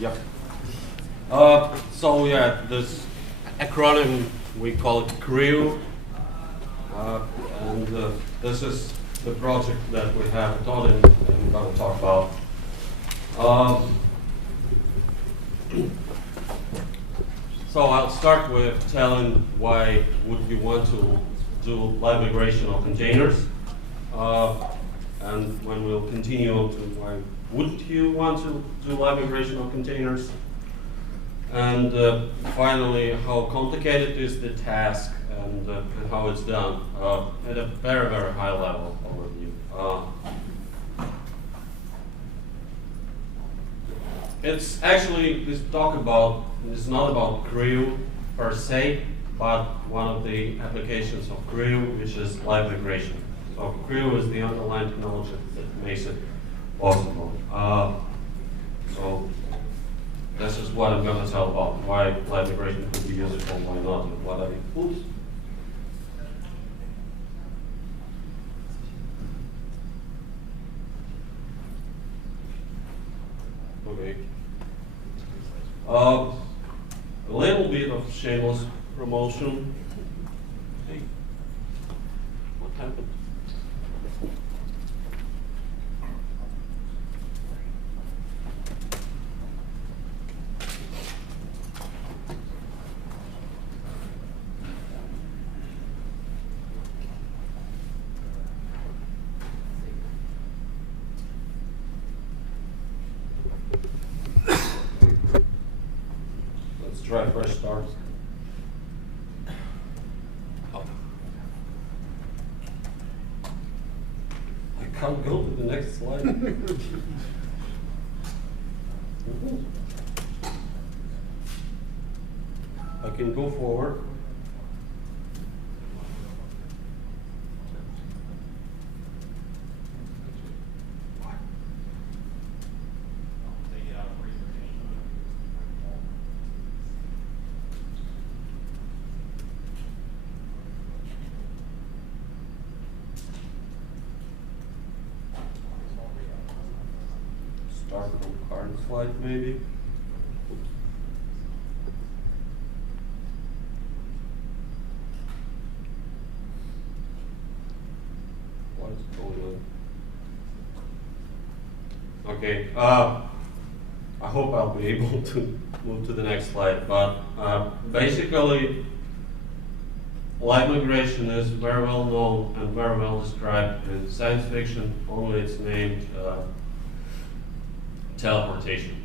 Yep. So yeah, this acronym we call it CREW, and this is the project that we have taught and we're going to talk about. So I'll start with telling why would you want to do live migration of containers, and when we'll continue on to why would you want to do live migration of containers, and finally how complicated is the task and how it's done at a very, very high level overview. It's actually this talk about, it's not about CREW per se, but one of the applications of CREW, which is live migration. So CREW is the underlying technology that makes it possible. So this is what I'm going to tell about why live migration could be useful, why not, and what are the oops. Okay. A little bit of shameless promotion. Hey, what happened? Try fresh start. Oh. I can't go to the next slide. I can go forward. Start from current slide, maybe. Oops. What's going on? Okay. I hope I'll be able to move to the next slide. But basically, live migration is very well known and very well described in science fiction. Only it's named teleportation.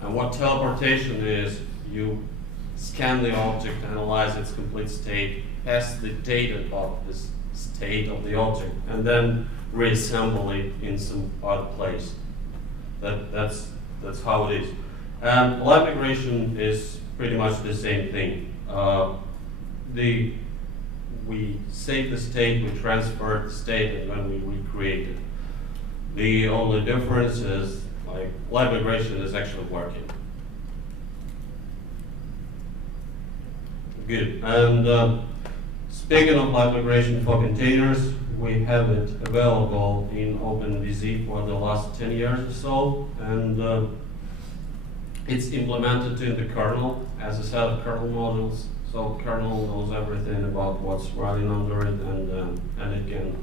And what teleportation is, you scan the object, analyze its complete state, pass the data of this state of the object, and then reassemble it in some other place. That's how it is. And live migration is pretty much the same thing. We save the state, we transfer the state, and then we recreate it. The only difference is like live migration is actually working. Good. And speaking of live migration for containers, we have it available in OpenVZ for the last 10 years or so, and it's implemented in the kernel as a set of kernel modules. So kernel knows everything about what's running under it, and it can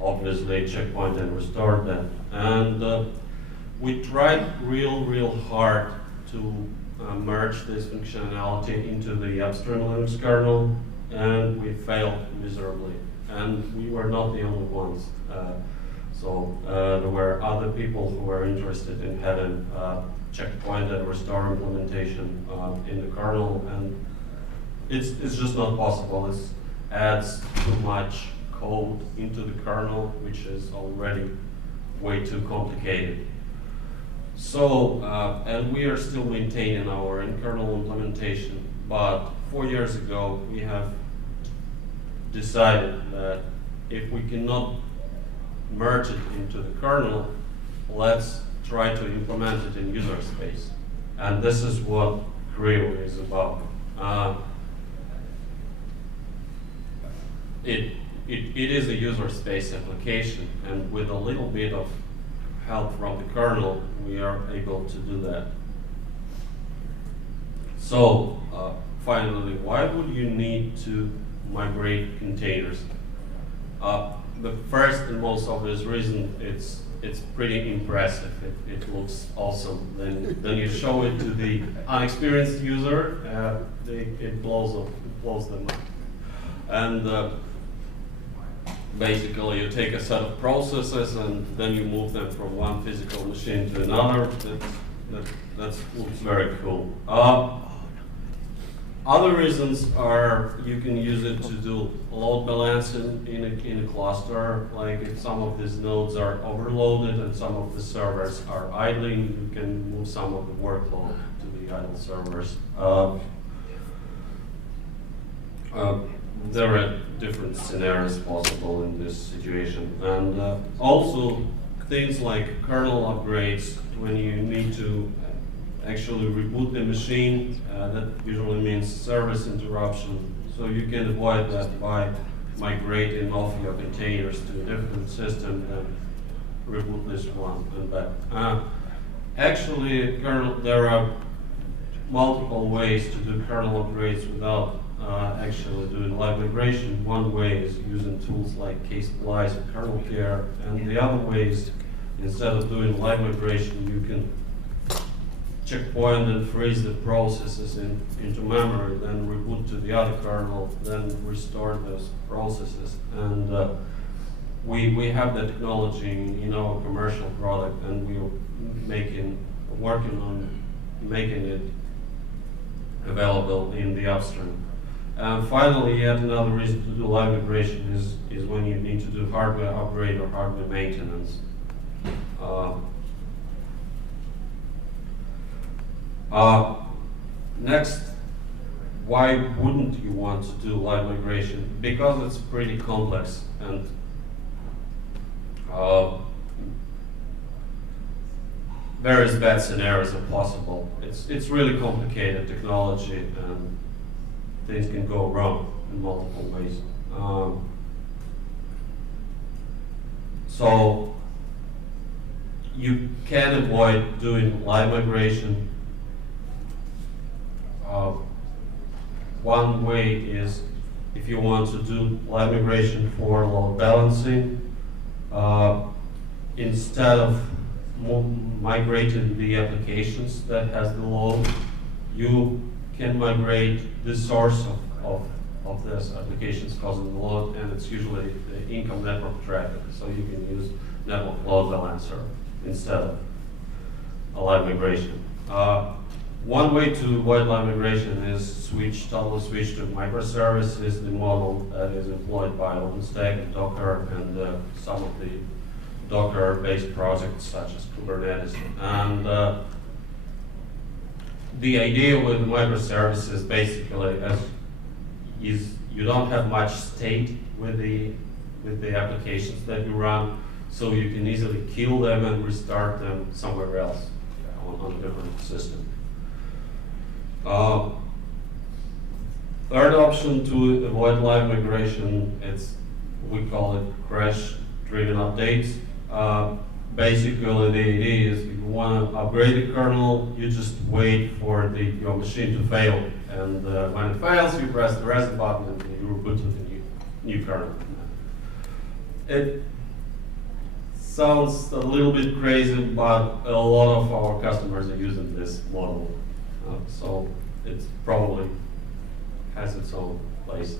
obviously checkpoint and restore that. And we tried real hard to merge this functionality into the upstream Linux kernel, and we failed miserably. And we were not the only ones. So there were other people who were interested in having checkpoint and restore implementation in the kernel, and it's just not possible. It adds too much code into the kernel, which is already way too complicated. So, and we are still maintaining our in-kernel implementation, but 4 years ago we have decided that if we cannot merge it into the kernel, let's try to implement it in user space. And this is what CREW is about. It is a user space application, and with a little bit of help from the kernel, we are able to do that. So finally, why would you need to migrate containers? The first and most obvious reason, it's pretty impressive. It looks awesome. Then you show it to the unexperienced user, it blows them up. And basically, you take a set of processes and then you move them from one physical machine to another. That looks very cool. Other reasons are you can use it to do load balancing in a cluster. Like if some of these nodes are overloaded and some of the servers are idling, you can move some of the workload to the idle servers. There are different scenarios possible in this situation. And also things like kernel upgrades, when you need to actually reboot the machine, that usually means service interruption. So you can avoid that by migrating off your containers to a different system and reboot this one and back. Actually, there are multiple ways to do kernel upgrades without actually doing live migration. One way is using tools like ksplice and kernel care, and the other way is instead of doing live migration, you can checkpoint and freeze the processes into memory, then reboot to the other kernel, then restore those processes. And we have that technology in our commercial product, and we're working on making it available in the upstream. And finally, yet another reason to do live migration is when you need to do hardware upgrade or hardware maintenance. Next, why wouldn't you want to do live migration? Because it's pretty complex and various bad scenarios are possible. It's really complicated technology and things can go wrong in multiple ways. So you can avoid doing live migration. One way is if you want to do live migration for load balancing, instead of migrating the applications that has the load, you can migrate the source of this applications causing the load, and it's usually the income network traffic. So you can use network load balancer instead of a live migration. One way to avoid live migration is totally switch to microservices, the model that is employed by OpenStack and Docker and some of the Docker-based projects such as Kubernetes. And the idea with microservices basically is you don't have much state with the applications that you run, so you can easily kill them and restart them somewhere else on a different system. Third option to avoid live migration, we call it crash-driven updates. Basically, the idea is if you want to upgrade the kernel, you just wait for your machine to fail. And when it fails, you press the reset button and you reboot to the new kernel. It sounds a little bit crazy, but a lot of our customers are using this model. So it probably has its own place.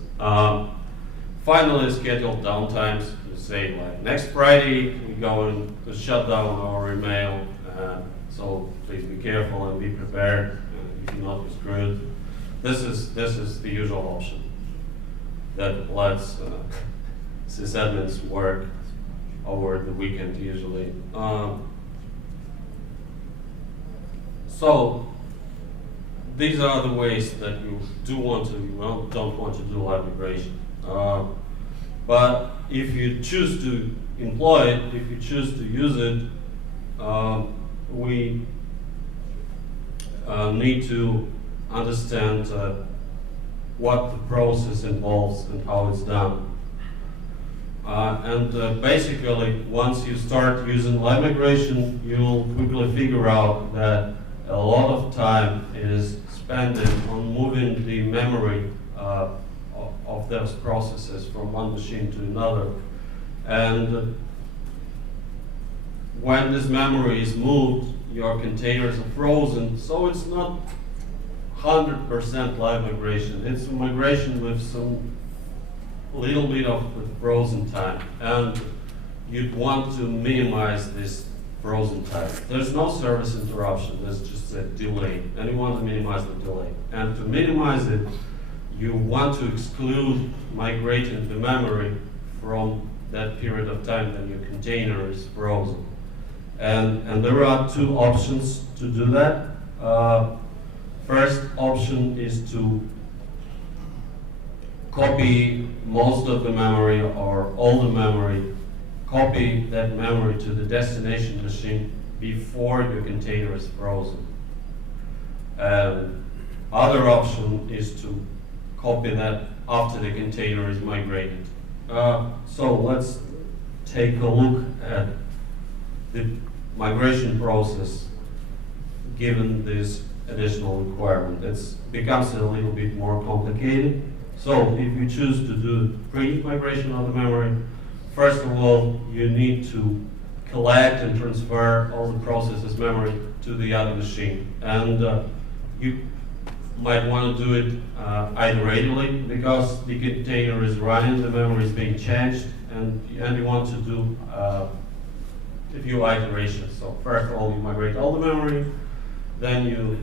Finally, scheduled downtimes. You say like next Friday we go and shut down our email. So please be careful and be prepared. If you're not, you're screwed. This is the usual option that lets sysadmins work over the weekend usually. So these are the ways that you don't want to do live migration. But if you choose to employ it, if you choose to use it, we need to understand what the process involves and how it's done. Basically, once you start using live migration, you'll quickly figure out that a lot of time is spending on moving the memory of those processes from one machine to another. And when this memory is moved, your containers are frozen, so it's not 100% live migration. It's a migration with some little bit of frozen time, and you'd want to minimize this frozen time. There's no service interruption, there's just a delay, and you want to minimize the delay. And to minimize it, you want to exclude migrating the memory from that period of time that your container is frozen. And there are two options to do that. First option is to copy most of the memory or all the memory, copy that memory to the destination machine before your container is frozen. Other option is to copy that after the container is migrated. So let's take a look at the migration process given this additional requirement. It becomes a little bit more complicated. So if you choose to do pre-migration of the memory, first of all, you need to collect and transfer all the processes memory to the other machine. And you might want to do it iteratively because the container is running, the memory is being changed, and you want to do a few iterations. So first of all, you migrate all the memory, then you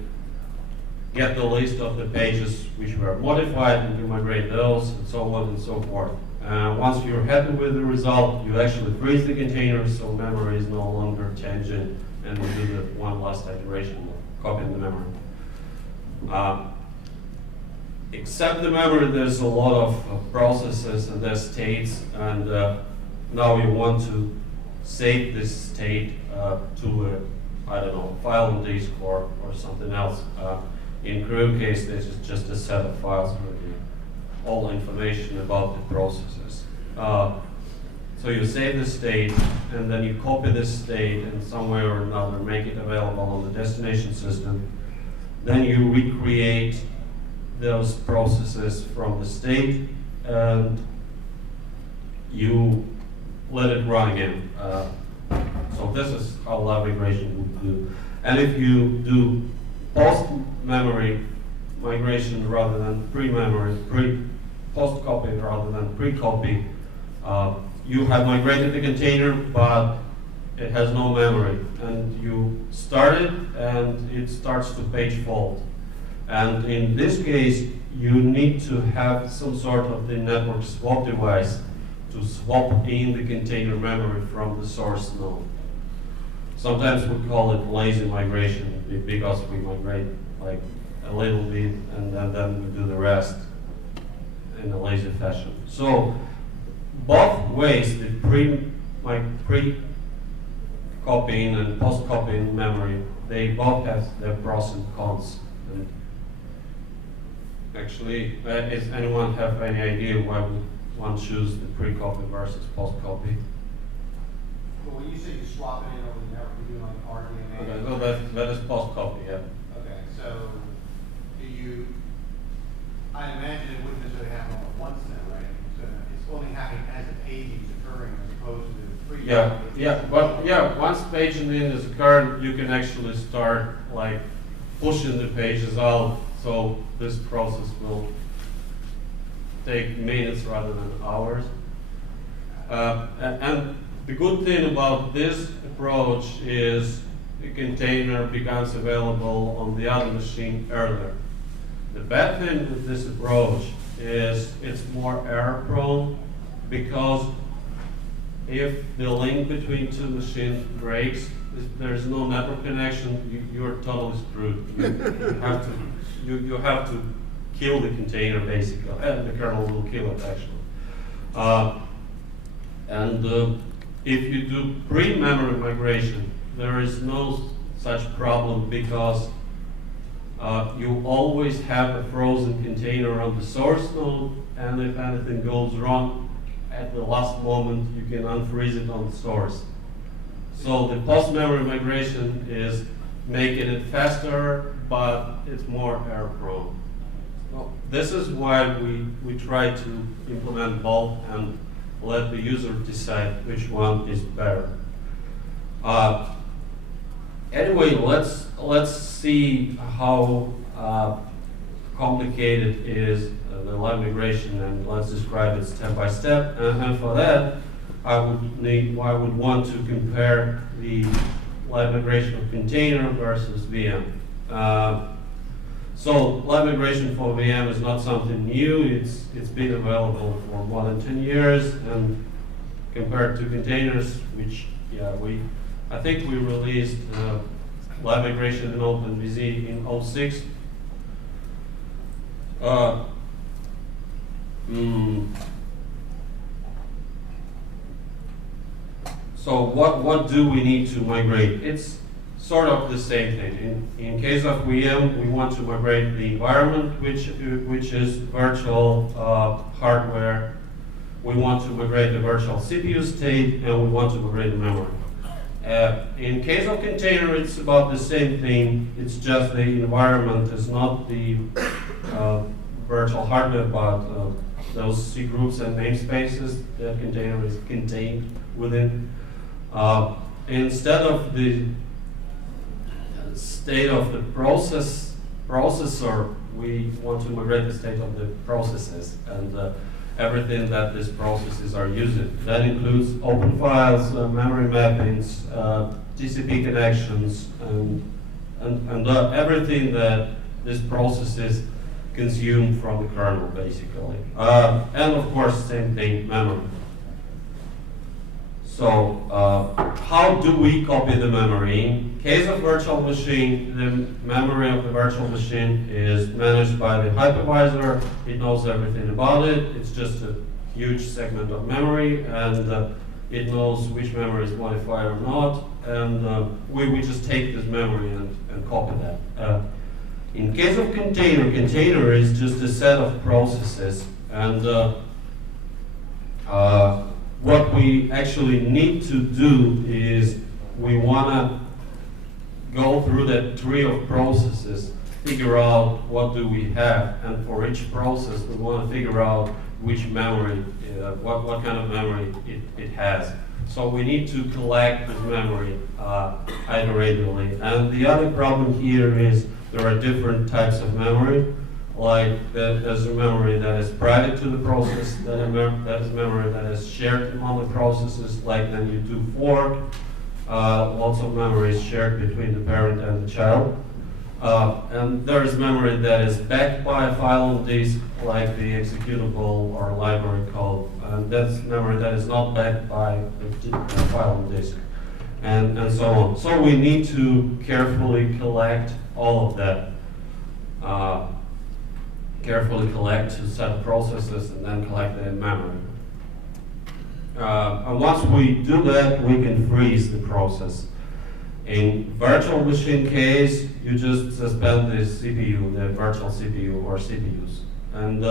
get the list of the pages which were modified, and you migrate those, and so on and so forth. Once you're happy with the result, you actually freeze the container so memory is no longer changing, and you do the one last iteration of copying the memory. Except the memory, there's a lot of processes and their states, and now you want to save this state to I don't know, file on disk or something else. In Creo case, this is just a set of files with all information about the processes. So you save the state, and then you copy this state and some way or another make it available on the destination system. Then you recreate those processes from the state, and you let it run again. So this is how live migration would do. And if you do post-memory migration rather than pre-memory, post-copy rather than pre-copy, you have migrated the container, but it has no memory. And you start it, and it starts to page fault. And in this case, you need to have some sort of the network swap device to swap in the container memory from the source node. Sometimes we call it lazy migration because we migrate like a little bit and then we do the rest in a lazy fashion. So both ways, the pre-copying and post-copying memory, they both have their pros and cons. And actually, does anyone have any idea why one choose the pre-copy versus post-copy? Well, when you say you swap it in over the network, you're doing like RDMA. Okay, so that is post-copy, yeah. Okay, so do you? I imagine it wouldn't necessarily happen all at once then, right? So it's only happening as the paging is occurring as opposed to the pre. Once paging in is occurred, you can actually start like pushing the pages out. So this process will take minutes rather than hours. And the good thing about this approach is the container becomes available on the other machine earlier. The bad thing with this approach is it's more error prone because if the link between two machines breaks, if there's no network connection, you're totally screwed. You have to kill the container basically, and the kernel will kill it actually. If you do pre-memory migration, there is no such problem because you always have a frozen container on the source node, and if anything goes wrong at the last moment, you can unfreeze it on the source. So the post-memory migration is making it faster, but it's more error prone. Well, this is why we try to implement both and let the user decide which one is better. Anyway, let's see how complicated is the live migration, and let's describe it step by step. And for that, I would want to compare the live migration of container versus VM. So live migration for VM is not something new. It's been available for more than 10 years, and compared to containers, which I think we released live migration in OpenVZ in 2006. So what do we need to migrate? It's sort of the same thing. In case of VM, we want to migrate the environment, which is virtual hardware. We want to migrate the virtual CPU state, and we want to migrate the memory. In case of container, it's about the same thing. It's just the environment is not the virtual hardware, but those C groups and namespaces that container is contained within. Instead of the state of the processor, we want to migrate the state of the processes and everything that these processes are using. That includes open files, memory mappings, TCP connections, and everything that these processes consume from the kernel, basically. And of course, same thing, memory. So how do we copy the memory? In case of virtual machine, the memory of the virtual machine is managed by the hypervisor. It knows everything about it. It's just a huge segment of memory, and it knows which memory is modified or not. And we just take this memory and copy that. In case of container is just a set of processes, and what we actually need to do is we want to go through that tree of processes, figure out what do we have, and for each process we want to figure out which memory, what kind of memory it has. So we need to collect this memory iteratively. And the other problem here is there are different types of memory. Like there's a memory that is private to the process, that is memory that is shared among the processes, like then you do fork. Lots of memory is shared between the parent and the child. And there is memory that is backed by a file on disk, like the executable or library code. And that's memory that is not backed by the file on disk, and so on. So we need to carefully collect all of that. Carefully collect a set of processes and then collect the memory. And once we do that, we can freeze the process. In virtual machine case, you just suspend the CPU, the virtual CPU or CPUs. And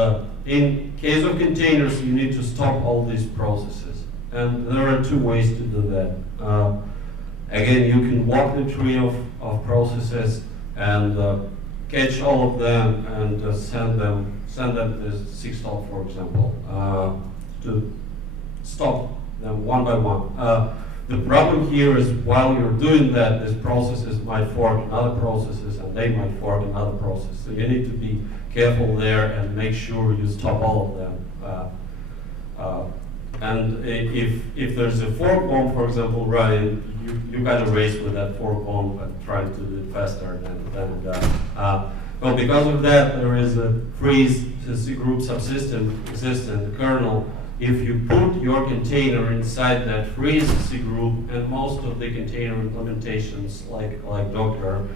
in case of containers, you need to stop all these processes. And there are two ways to do that. Again, you can walk the tree of processes and catch all of them and send them to sysdot, for example, to stop them one by one. The problem here is while you're doing that, these processes might fork in other processes and they might fork in other processes. So you need to be careful there and make sure you stop all of them. And if there's a fork bomb, for example, running, you got to race with that fork bomb and try to do it faster than that. Well, because of that, there is a freeze C group subsystem exists in the kernel. If you put your container inside that freeze C group, and most of the container implementations, like Docker,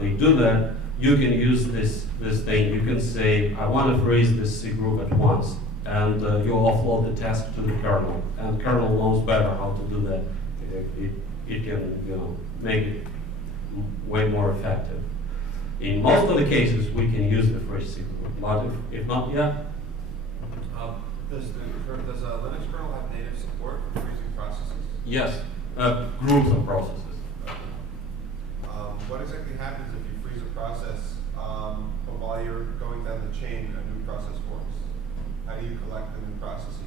they do that, you can use this thing. You can say, I want to freeze this C group at once, and you offload the task to the kernel, and kernel knows better how to do that. It can make it way more effective. In most of the cases, we can use the freeze C group, but if not, yeah. Does Linux kernel have native support for freezing processes? Yes, groups of processes. what exactly happens if you freeze a process, but while you're going down the chain, a new process forms? How do you collect the new processes?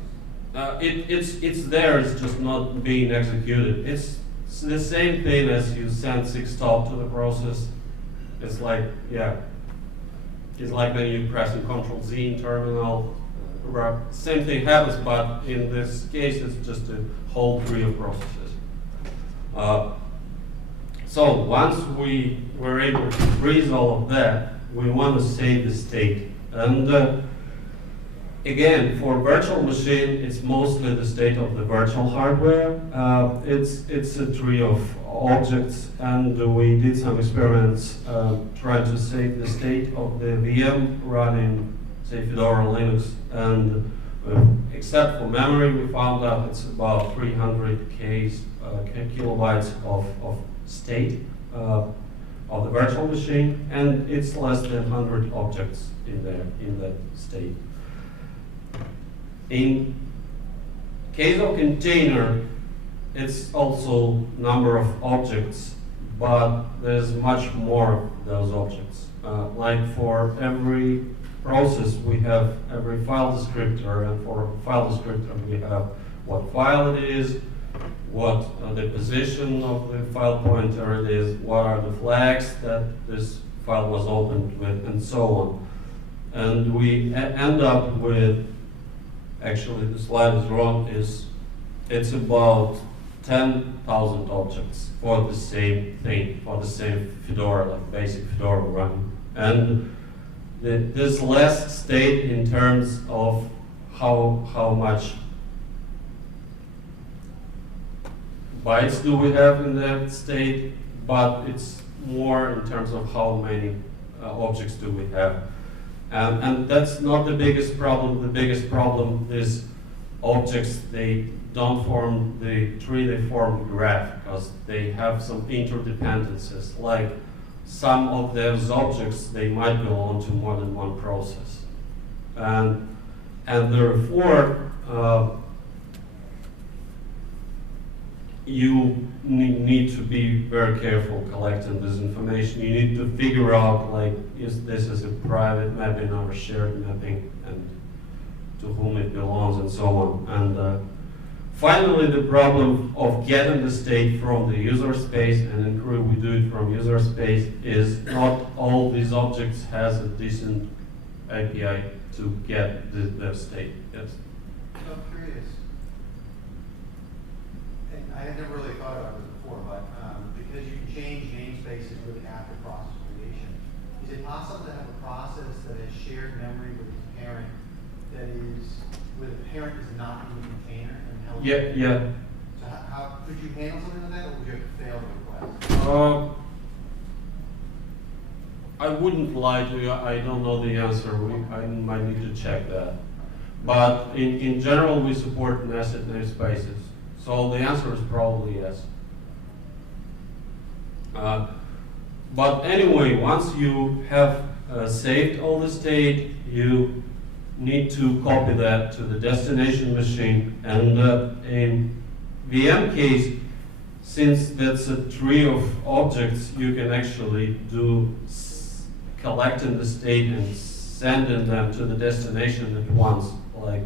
It's there, it's just not being executed. It's the same thing as you send 6 stop to the process. It's like, yeah, it's like when you press the Control Z in terminal. Same thing happens, but in this case, it's just a whole tree of processes. So once we were able to freeze all of that, we want to save the state. And again, for virtual machine, it's mostly the state of the virtual hardware. It's a tree of objects, and we did some experiments trying to save the state of the VM running, say, Fedora Linux. And except for memory, we found out it's about 300 kilobytes of state of the virtual machine, and it's less than 100 objects in there, in that state. In case of container, it's also number of objects, but there's much more of those objects. Like for every process, we have every file descriptor, and for file descriptor, we have what file it is, what the position of the file pointer it is, what are the flags that this file was opened with, and so on. And we end up with, actually the slide is wrong, it's about 10,000 objects for the same thing, for the same Fedora, like basic Fedora run. And there's less state in terms of how much bytes do we have in that state, but it's more in terms of how many objects do we have. And that's not the biggest problem. The biggest problem is objects, they don't form the tree, they form the graph, because they have some interdependencies. Like some of those objects, they might belong to more than one process. And therefore, you need to be very careful collecting this information. You need to figure out, like, is this a private mapping or a shared mapping, and to whom it belongs, and so on. And finally, the problem of getting the state from the user space, and in Crew we do it from user space, is not all these objects has a decent API to get the state. Yes. So I'm curious, and I had never really thought about this before, but because you can change namespaces really after process creation, is it possible to have a process that has shared memory with its parent that is, where the parent is not in the container? And how Yeah. So how could you handle something like that, or would you have to fail the request? I wouldn't lie to you. I don't know the answer. I might need to check that. But in general, we support nested namespaces. So the answer is probably yes. But anyway, once you have saved all the state, you need to copy that to the destination machine. And in VM case, since that's a tree of objects, you can actually do collecting the state and sending them to the destination at once, like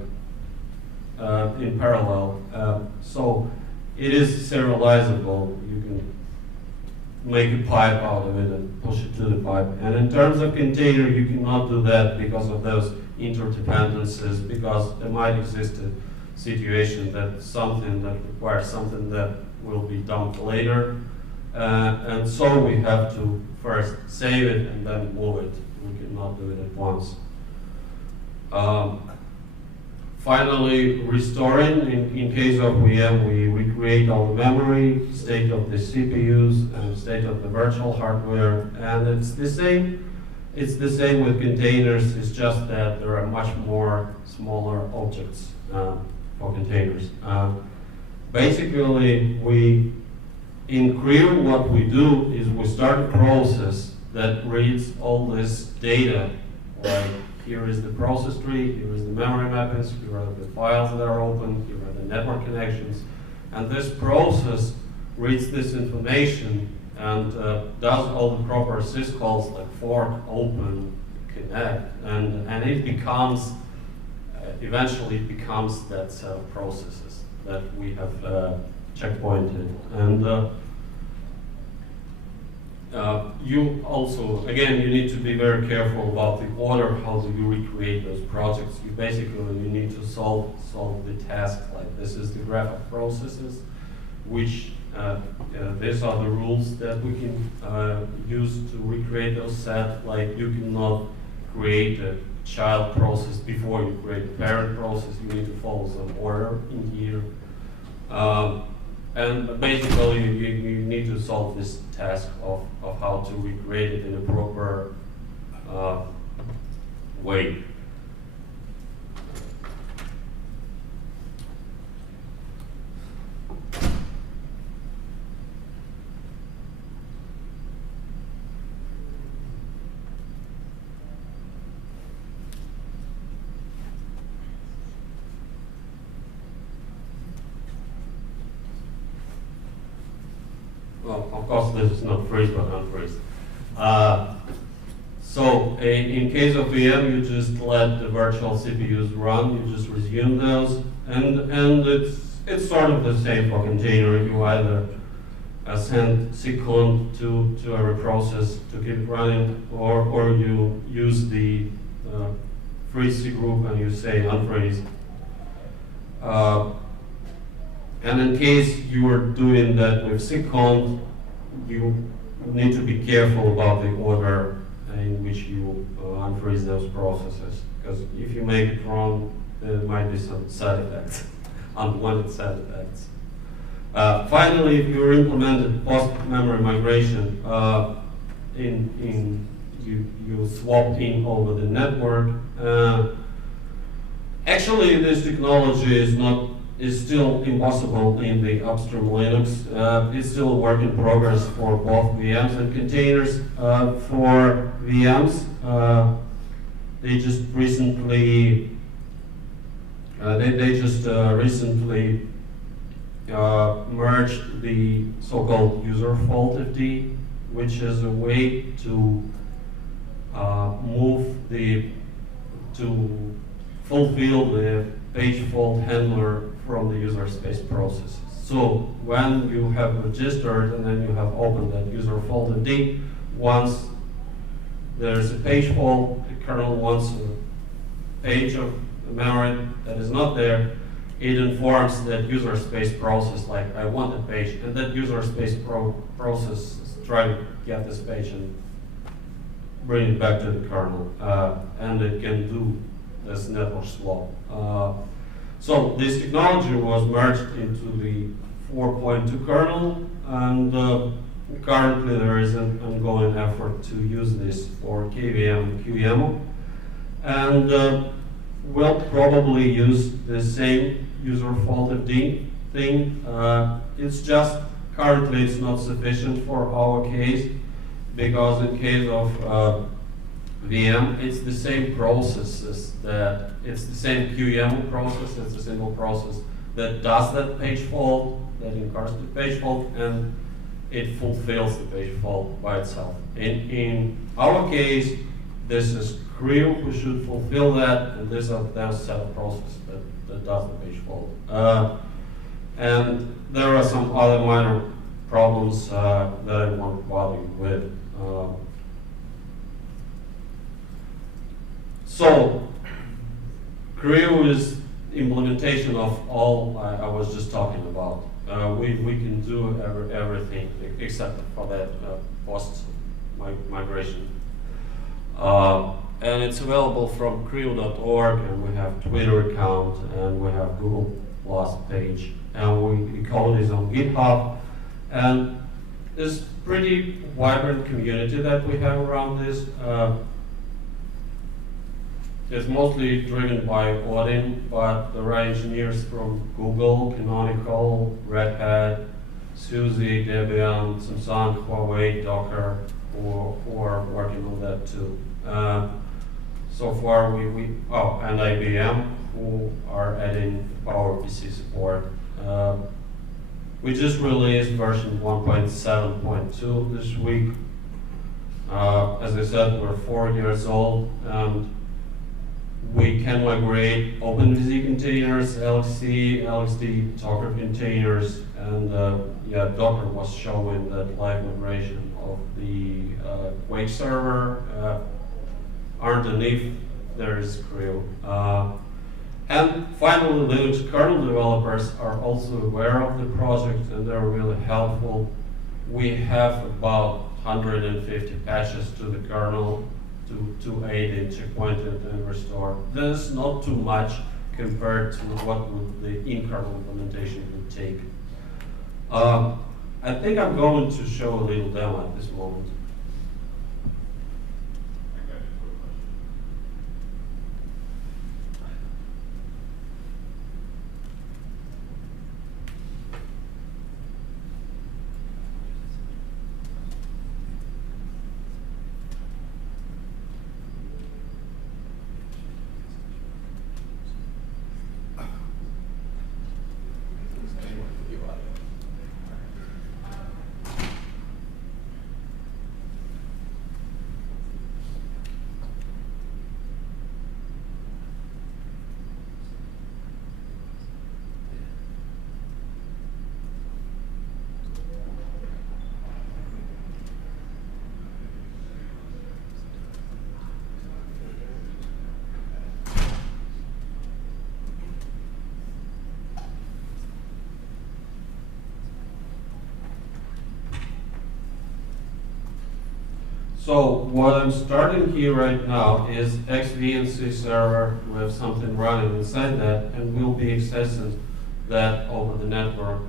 in parallel. So it is serializable. You can make a pipe out of it and push it to the pipe. And in terms of container, you cannot do that because of those interdependencies, because there might exist a situation that something that requires something that will be dumped later. And so we have to first save it and then move it. We cannot do it at once. Finally, restoring, in case of VM, we recreate all the memory, state of the CPUs, and state of the virtual hardware, and it's the same. It's the same with containers, it's just that there are much more smaller objects for containers. Basically, in Crew, what we do is we start a process that reads all this data, like here is the process tree, here is the memory mappings, here are the files that are open, here are the network connections, and this process reads this information and does all the proper syscalls like fork, open, connect, and it becomes, eventually it becomes that set of processes that we have checkpointed. And you also, again, you need to be very careful about the order, how do you recreate those projects. You basically, you need to solve the task, like this is the graph of processes, which these are the rules that we can use to recreate those sets. Like you cannot create a child process before you create a parent process. You need to follow some order in here. And basically, you need to solve this task of how to recreate it in a proper way. Well, of course, this is not freeze but unfreeze. So in case of VM, you just let the virtual CPUs run. You just resume those, and it's sort of the same for container. You either send SIGCONT to every process to keep it running, or you use the freeze cgroup and you say unfreeze. And in case you are doing that with SIGCONT, you need to be careful about the order in which you unfreeze those processes. Because if you make it wrong, there might be some side effects, unwanted side effects. Finally, if you implemented post-memory migration, you swap in over the network. Actually, this technology is still impossible in the upstream Linux. It's still a work in progress for both VMs and containers. For VMs, they just recently merged the so-called user fault FD, which is a way to fulfill the page fault handler from the user space processes. So when you have registered and then you have opened that user fault FD, once there's a page fault, the kernel wants a page of memory that is not there, it informs that user space process, like I want a page, and that user space process is trying to get this page and bring it back to the kernel, and it can do this network swap. So this technology was merged into the 4.2 kernel, and currently there is an ongoing effort to use this for KVM and QEMU, and we'll probably use the same user fault FD thing. It's just currently it's not sufficient for our case, because in case of VM, it's the same processes it's the same QEMU process, it's a single process that does that page fault, that incurs the page fault, and it fulfills the page fault by itself. In our case, this is CREW who should fulfill that, and this is that set of processes that does the page fault. And there are some other minor problems that I won't bother you with. So, CREW is implementation of all I was just talking about. We can do everything except for that post-migration. And it's available from crew.org, and we have Twitter account, and we have Google Plus page, and the code is on GitHub. And there's pretty vibrant community that we have around this. It's mostly driven by Odin, but there are engineers from Google, Canonical, Red Hat, SUSE, Debian, Samsung, Huawei, Docker, who are working on that too. So far, and IBM, who are adding PowerPC support. We just released version 1.7.2 this week. As I said, we're 4 years old, and we can migrate OpenVZ containers, LXC, LXD, Docker containers, and yeah, Docker was showing that live migration of the Quake server. Underneath there is Creo. And finally, Linux kernel developers are also aware of the project, and they're really helpful. We have about 150 patches to the kernel to aid in checkpointed and restore. This is not too much compared to what the in-kernel implementation would take. I think I'm going to show a little demo at this moment. So what I'm starting here right now is XVNC server with something running inside that, and we'll be accessing that over the network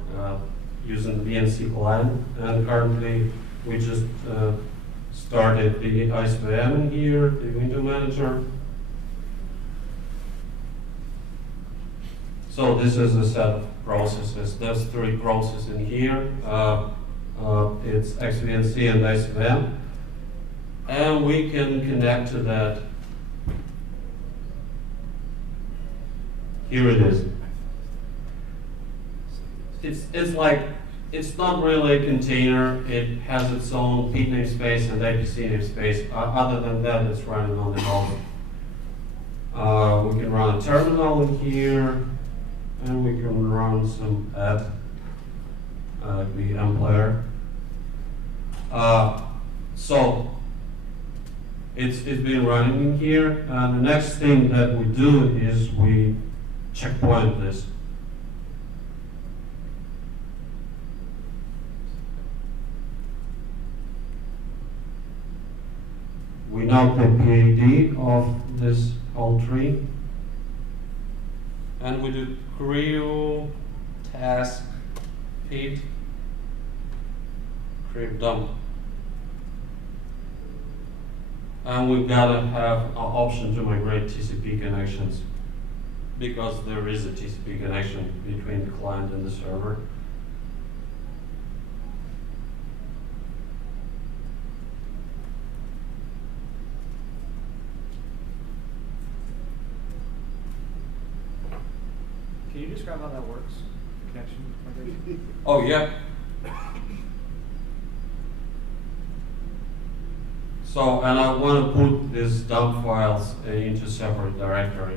using the VNC client. And currently, we just started the IceVM in here, the window manager. So this is a set of processes. There's 3 processes in here. It's XVNC and IceVM. And we can connect to that. Here it is. It's like, it's not really a container. It has its own pid namespace and APC namespace. Other than that, it's running on the node. We can run a terminal in here, and we can run some add the player. So it's been running in here, and the next thing that we do is we checkpoint this. We know the PID of this whole tree, and we do Creo task pid Creo dump. And we've got to have an option to migrate TCP connections, because there is a TCP connection between the client and the server. Can you describe how that works? Connection migration? Oh, yeah. So, and I want to put these dump files into separate directory.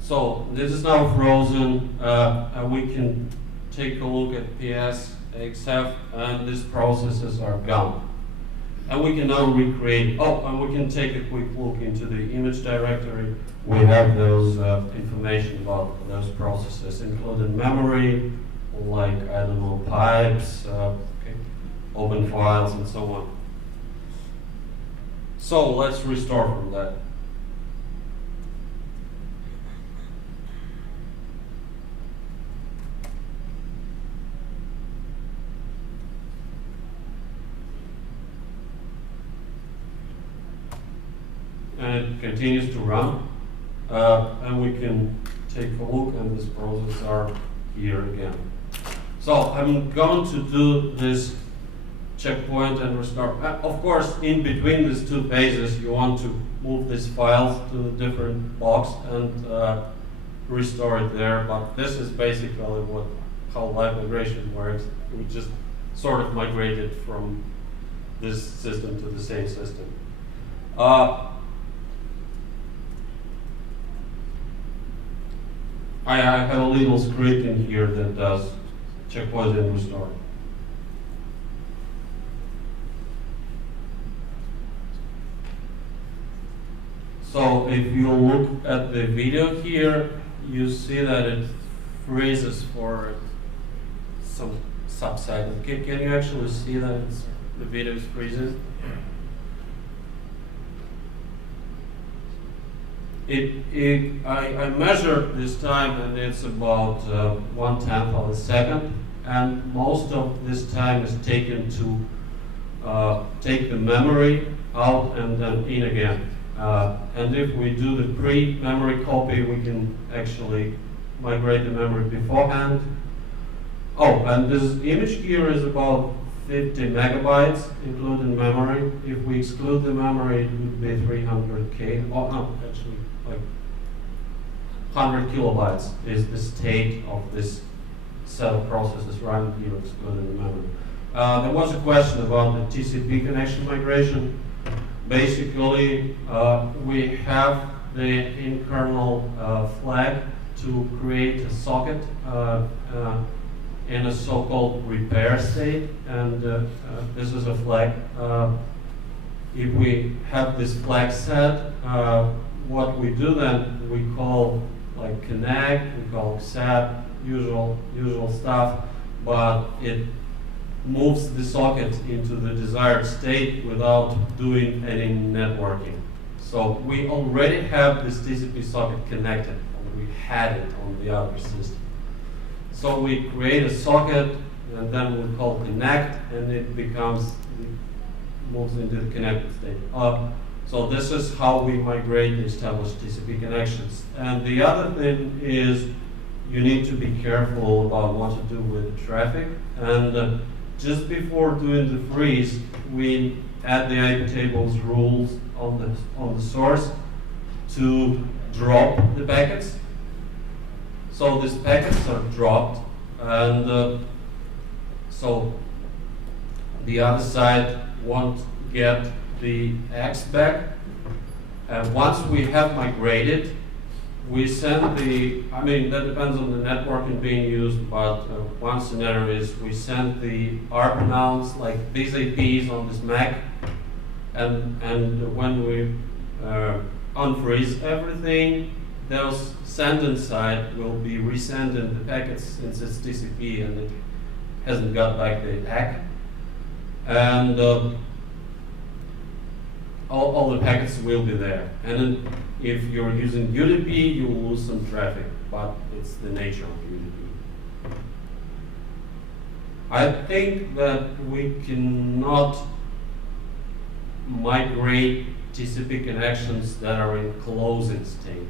So, this is now frozen, and we can take a look at PS, XF, and these processes are gone. And we can now recreate, and we can take a quick look into the image directory. We have those information about those processes, including memory, like, I don't know, pipes, open files, and so on. So let's restart from that. And it continues to run, and we can take a look, and this process are here again. So I'm going to do this checkpoint and restart. Of course, in between these 2 phases, you want to move these files to a different box and restore it there. But this is basically what how live migration works. We just sort of migrated from this system to the same system. I have a little script in here that does checkpoint and restore. So if you look at the video here, you see that it freezes for some subsecond. Can you actually see that the video is freezing? I measured this time, and it's about 1/10 of a second, and most of this time is taken to take the memory out and then in again. And if we do the pre-memory copy, we can actually migrate the memory beforehand. Oh, and this image here is about 50 megabytes, including memory. If we exclude the memory, it would be 300K. Oh, no, actually, like 100 kilobytes is the state of this set of processes running here, excluding the memory. There was a question about the TCP connection migration. Basically, we have the in-kernel flag to create a socket in a so-called repair state, and this is a flag. If we have this flag set, what we do then, we call like connect, we call accept, usual stuff, but it moves the socket into the desired state without doing any networking. So we already have this TCP socket connected, or we had it on the other system. So we create a socket, and then we call connect, and it moves into the connected state. So this is how we migrate the established TCP connections. And the other thing is you need to be careful about what to do with the traffic. And just before doing the freeze, we add the IP tables rules on the source to drop the packets. So these packets are dropped, and so the other side won't get the X back. And once we have migrated, we send that depends on the networking being used, but one scenario is we send the ARP announce, like these APs on this Mac, and when we unfreeze everything, those send side will be resending the packets since it's TCP and it hasn't got back the ACK. And all the packets will be there. And then if you're using UDP, you will lose some traffic, but it's the nature of UDP. I think that we cannot migrate TCP connections that are in closing state.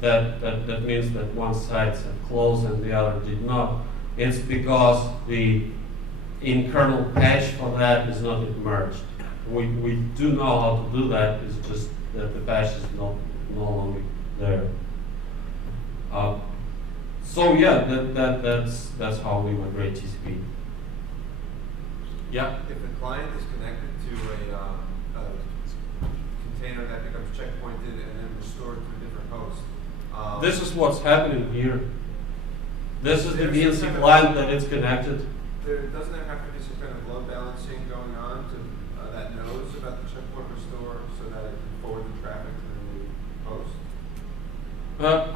That means that one side said close and the other did not. It's because the in-kernel patch for that is not merged. We do know how to do that, it's just that the patch is no longer there. So yeah, that's how we migrate TCP. Yeah? If the client is connected to a container that becomes checkpointed and then restored to a different host. This is what's happening here. This is the There's VNC client that it's connected. Doesn't there have to be some kind of load balancing going on to that knows about the checkpoint restore so that it can forward the traffic to the host?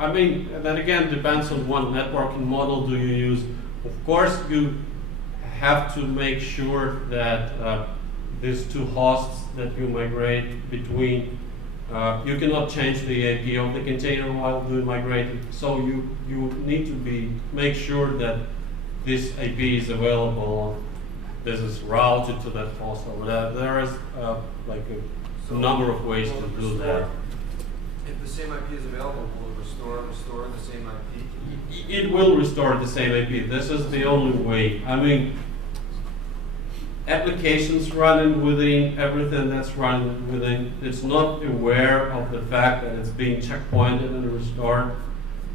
I mean, that again depends on what networking model do you use. Of course, you have to make sure that these two hosts that you migrate between, you cannot change the IP of the container while doing migrating. So you need to make sure that this IP is available. This is routed to that host or whatever. There is like a number of ways to do that. If the same IP is available, will it restore the same IP? It will restore the same IP. This is the only way. I mean, applications running within everything that's running within, it's not aware of the fact that it's being checkpointed and restored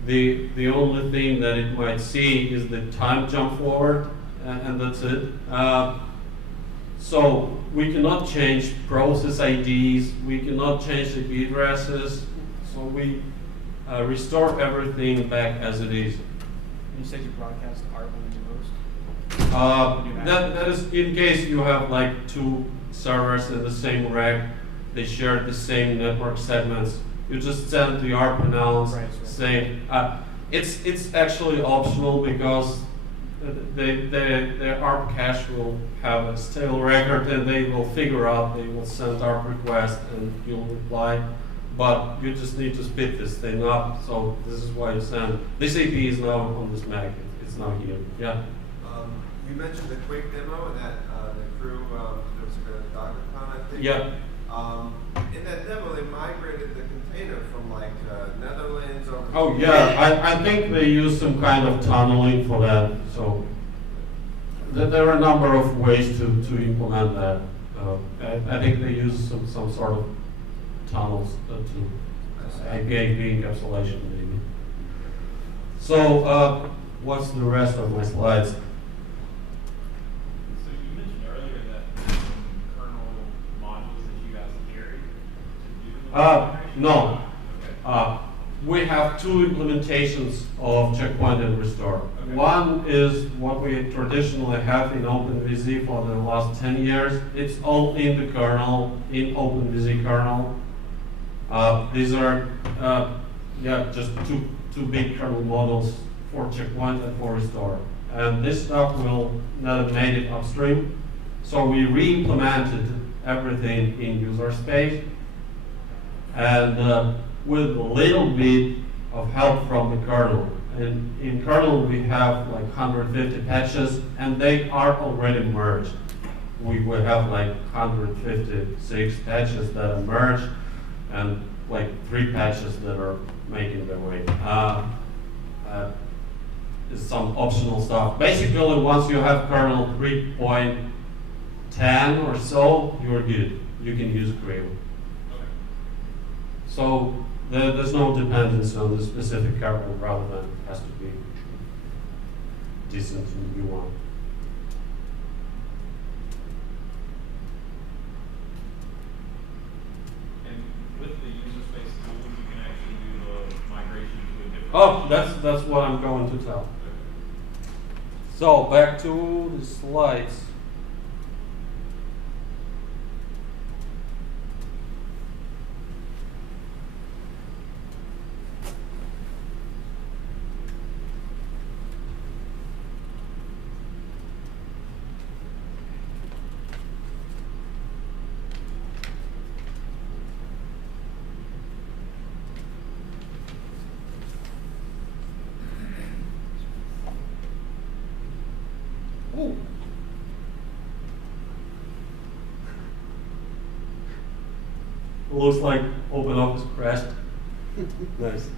The only thing that it might see is the time jump forward, and that's it. So we cannot change process IDs, we cannot change the addresses, so we restore everything back as it is. You said you broadcast ARP into host? That is in case you have like two servers in the same rack, they share the same network segments. You just send the ARP announce saying, it's actually optional because the ARP cache will have a stale record and they will figure out, they will send ARP request and you'll reply. But you just need to speed this thing up, so this is why you send. This AP is now on this Mac, it's now here, yeah. You mentioned the Quake demo and that the crew, there was a DockerCon, I think. Yeah. In that demo, they migrated the container from like Netherlands over. Oh yeah, I think they use some kind of tunneling for that. So there are a number of ways to implement that. I think they use some sort of tunnels to IPv encapsulation maybe. So what's the rest of my slides? So you mentioned earlier that kernel modules that you guys carry to do the migration? No. Okay. We have two implementations of checkpoint and restore. Okay. One is what we traditionally have in OpenVZ for the last 10 years. It's all in the kernel, in OpenVZ kernel. These are just two big kernel models for checkpoint and for restore. And this stuff will not have made it upstream. So we re-implemented everything in user space. And with a little bit of help from the kernel. And in kernel we have like 150 patches and they are already merged. We will have like 156 patches that are merged and like 3 patches that are making their way. Some optional stuff. Basically once you have kernel 3.10 or so, you're good. You can use Creo. So there's no dependence on the specific kernel rather than it has to be decent and new one. And with the user space tools, you can actually do the migration to a different. Oh, that's what I'm going to tell. So back to the slides. Ooh. Looks like OpenOffice crashed. Nice.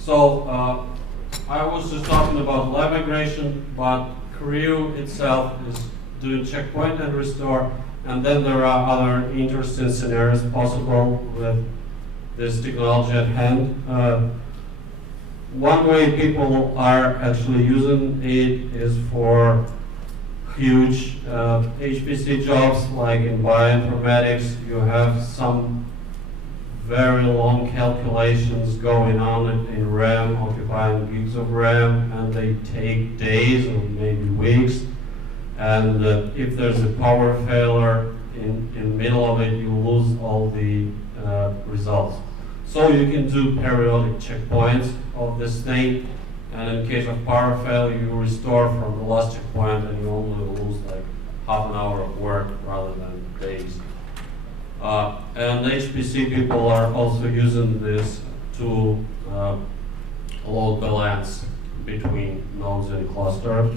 So I was just talking about live migration, but Creo itself is doing checkpoint and restore, and then there are other interesting scenarios possible with this technology at hand. One way people are actually using it is for huge HPC jobs, like in bioinformatics. You have some very long calculations going on in RAM, occupying gigs of RAM, and they take days or maybe weeks. And if there's a power failure in the middle of it, you lose all the results. So you can do periodic checkpoints of this thing, and in case of power failure, you restore from the last checkpoint, and you only lose like half an hour of work rather than days. And HPC people are also using this to load balance between nodes in cluster.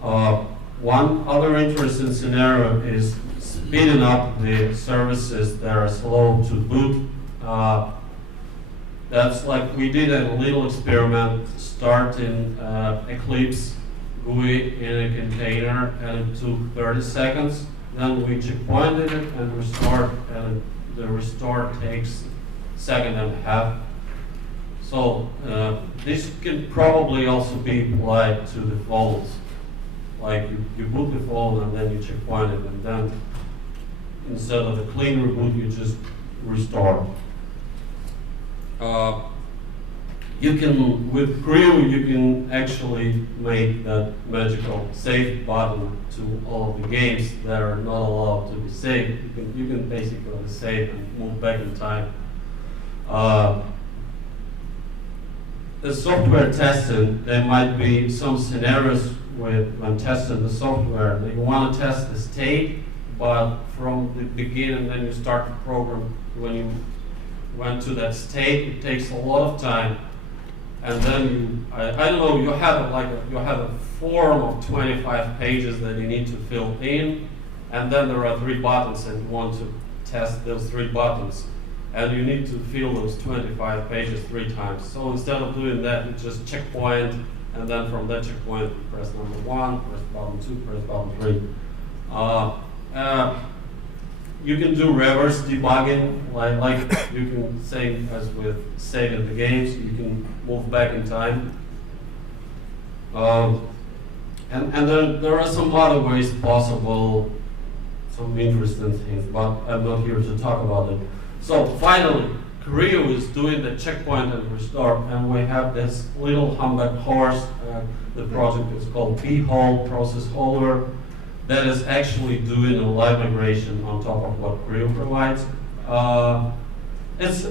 One other interesting scenario is speeding up the services that are slow to boot. That's like we did a little experiment starting Eclipse GUI in a container, and it took 30 seconds. Then we checkpointed it and restored, and the restore takes a second and a half. So this can probably also be applied to the folds. Like you boot the fold and then you checkpoint it, and then instead of a clean reboot, you just restore. You can, with Creo, you can actually make that magical save button to all of the games that are not allowed to be saved. You can basically save and move back in time. The software testing, there might be some scenarios when testing the software that you want to test the state, but from the beginning, then you start the program. When you went to that state, it takes a lot of time. And then I don't know, you have a form of 25 pages that you need to fill in, and then there are 3 buttons, and you want to test those 3 buttons, and you need to fill those 25 pages 3 times. So instead of doing that, you just checkpoint, and then from that checkpoint, you press number 1, press button 2, press button 3. You can do reverse debugging, like you can say, as with saving the games, you can move back in time. And then there are some other ways possible, some interesting things, but I'm not here to talk about it. So finally, Creo is doing the checkpoint and restore, and we have this little humpback horse. The project is called P-Hole Process Holder. That is actually doing a live migration on top of what Creo provides. It's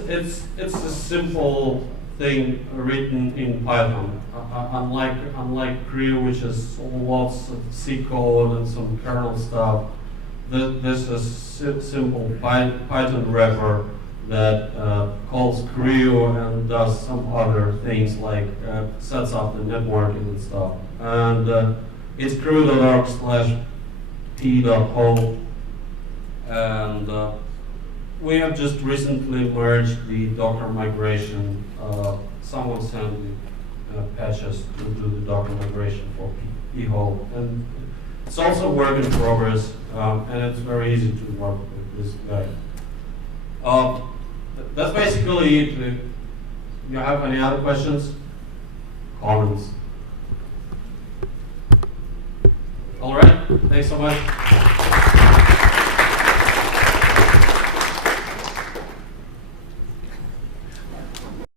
a simple thing written in Python. Unlike Creo, which has lots of C code and some kernel stuff, this is simple Python wrapper that calls Creo and does some other things like sets up the networking and stuff. And it's creo.org/p.hole, and we have just recently merged the Docker migration. Someone sent me patches to do the Docker migration for p-hole, and it's also work in progress, and it's very easy to work with this guy. That's basically it. You have any other questions? Comments? All right, thanks so much.